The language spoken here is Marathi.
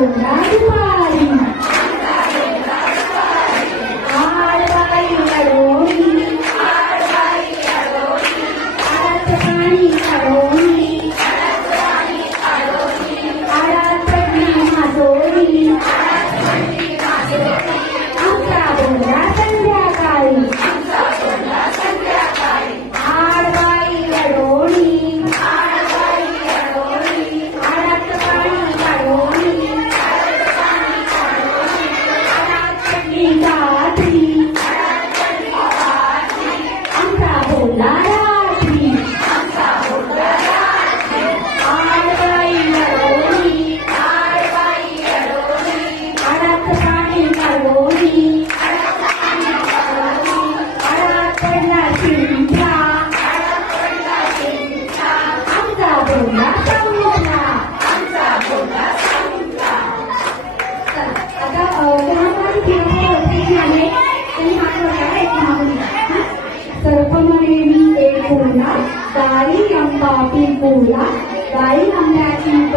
डोंगरा दुपारी आडबाई अडोणी आडात पाणी अडोणी आडात पडली माजोळी आमचा डोंगरा संध्याकाळी आडबाई अडोणी आडात पाणी अडोणी आडात पडली गाठी आमचा बोला रात्री आडबाई अडोणी आडात पाणी अडोणी आडात पडला चिंचा आमचा बोला समुद्रा आता कोणाकोणाची फिरवणी झाले त्यांनी मात्र सर्पमनेनी एक बोला गाई अंबा पिंपोला गाई अंब्याची